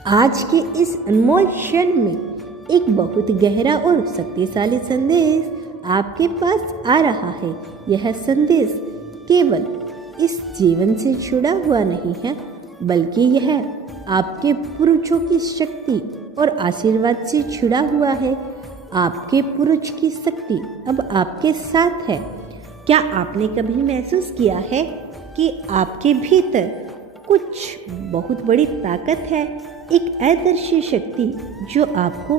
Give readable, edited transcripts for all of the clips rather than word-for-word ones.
आज के इस अनमोल क्षण में एक बहुत गहरा और शक्तिशाली संदेश आपके पास आ रहा है। यह संदेश केवल इस जीवन से जुड़ा हुआ नहीं है, बल्कि यह आपके पूर्वजों की शक्ति और आशीर्वाद से जुड़ा हुआ है। आपके पूर्वज की शक्ति अब आपके साथ है। क्या आपने कभी महसूस किया है कि आपके भीतर कुछ बहुत बड़ी ताकत है, एक अदृश्य शक्ति जो आपको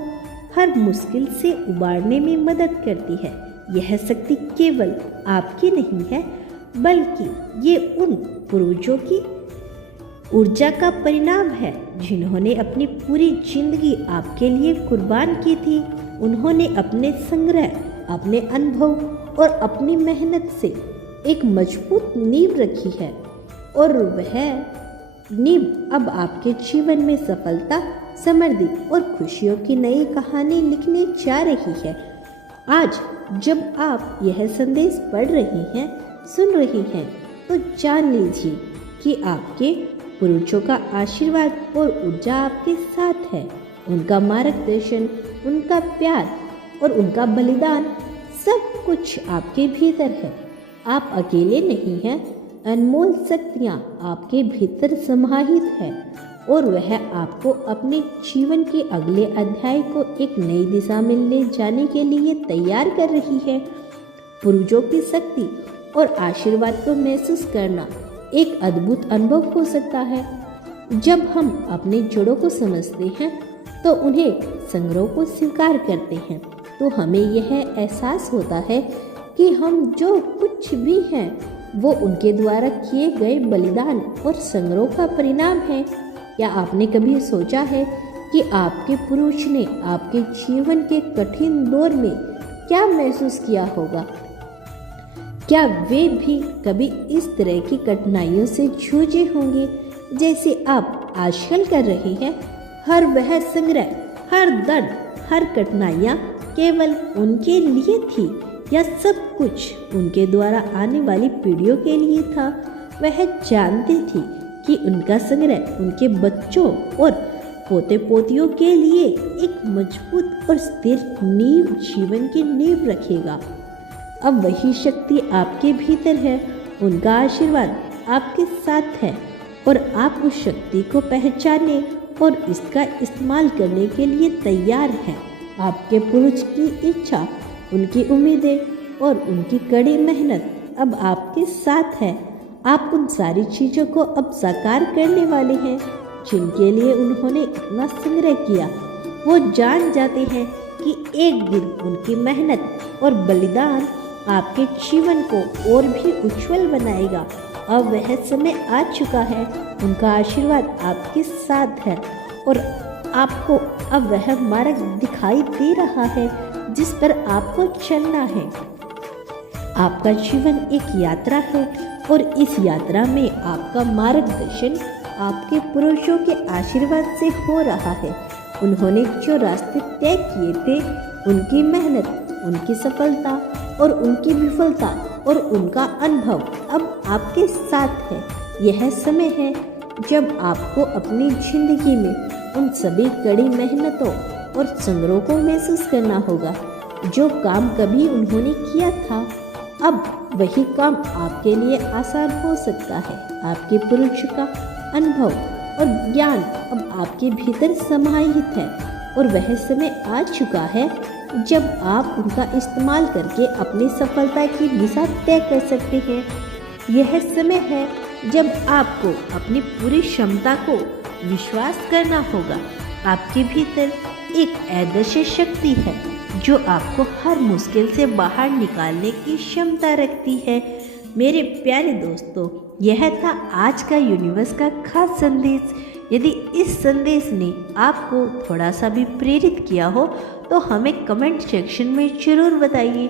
हर मुश्किल से उबारने में मदद करती है। यह शक्ति केवल आपकी नहीं है, बल्कि ये उन पूर्वजों की ऊर्जा का परिणाम है जिन्होंने अपनी पूरी जिंदगी आपके लिए कुर्बान की थी। उन्होंने अपने संग्रह, अपने अनुभव और अपनी मेहनत से एक मजबूत नींव रखी है, और वह नींव अब आपके जीवन में सफलता, समृद्धि और खुशियों की नई कहानी लिखने जा रही है। आज जब आप यह संदेश पढ़ रही हैं, सुन रही हैं, तो जान लीजिए कि आपके पूर्वजों का आशीर्वाद और ऊर्जा आपके साथ है। उनका मार्गदर्शन, उनका प्यार और उनका बलिदान सब कुछ आपके भीतर है। आप अकेले नहीं हैं। अनमोल शक्तियाँ आपके भीतर समाहित है, और वह आपको अपने जीवन के अगले अध्याय को एक नई दिशा में ले जाने के लिए तैयार कर रही है। पूर्वजों की शक्ति और आशीर्वाद को महसूस करना एक अद्भुत अनुभव हो सकता है। जब हम अपने जड़ों को समझते हैं तो उन्हें संग्रह को स्वीकार करते हैं, तो हमें यह एहसास होता है कि हम जो कुछ भी हैं वो उनके द्वारा किए गए बलिदान और संग्रह का परिणाम है। क्या आपने कभी सोचा है कि आपके पूर्वज ने आपके जीवन के कठिन दौर में क्या महसूस किया होगा? क्या वे भी कभी इस तरह की कठिनाइयों से जूझे होंगे जैसे आप आजकल कर रही हैं? हर वह संग्रह, हर दर्द, हर कठिनाइयाँ केवल उनके लिए थी, यह सब कुछ उनके द्वारा आने वाली पीढ़ियों के लिए था। वह जानती थी कि उनका संग्रह उनके बच्चों और पोते पोतियों के लिए एक मजबूत और स्थिर नींव, जीवन की नींव रखेगा। अब वही शक्ति आपके भीतर है, उनका आशीर्वाद आपके साथ है, और आप उस शक्ति को पहचानने और इसका इस्तेमाल करने के लिए तैयार हैं। आपके पूर्वज की इच्छा, उनकी उम्मीदें और उनकी कड़ी मेहनत अब आपके साथ है। आप उन सारी चीज़ों को अब साकार करने वाले हैं जिनके लिए उन्होंने इतना संग्रह किया। वो जान जाते हैं कि एक दिन उनकी मेहनत और बलिदान आपके जीवन को और भी उज्जवल बनाएगा। अब वह समय आ चुका है। उनका आशीर्वाद आपके साथ है, और आपको अब वह मार्ग दिखाई दे रहा है जिस पर आपको चलना है। आपका जीवन एक यात्रा है, और इस यात्रा में आपका मार्गदर्शन आपके पूर्वजों के आशीर्वाद से हो रहा है। उन्होंने जो रास्ते तय किए थे, उनकी मेहनत, उनकी सफलता और उनकी विफलता और उनका अनुभव अब आपके साथ है। यह समय है जब आपको अपनी जिंदगी में उन सभी कड़ी मेहनतों और संग्रह को महसूस करना होगा। जो काम कभी उन्होंने किया था, अब वही काम आपके लिए आसान हो सकता है। आपके पूर्वज का अनुभव और ज्ञान अब आपके भीतर समाहित है, और वह समय आ चुका है जब आप उनका इस्तेमाल करके अपनी सफलता की दिशा तय कर सकते हैं। यह समय है जब आपको अपनी पूरी क्षमता को विश्वास करना होगा। आपके भीतर एक अदृश्य शक्ति है जो आपको हर मुश्किल से बाहर निकालने की क्षमता रखती है। मेरे प्यारे दोस्तों, यह था आज का यूनिवर्स का खास संदेश। यदि इस संदेश ने आपको थोड़ा सा भी प्रेरित किया हो तो हमें कमेंट सेक्शन में ज़रूर बताइए।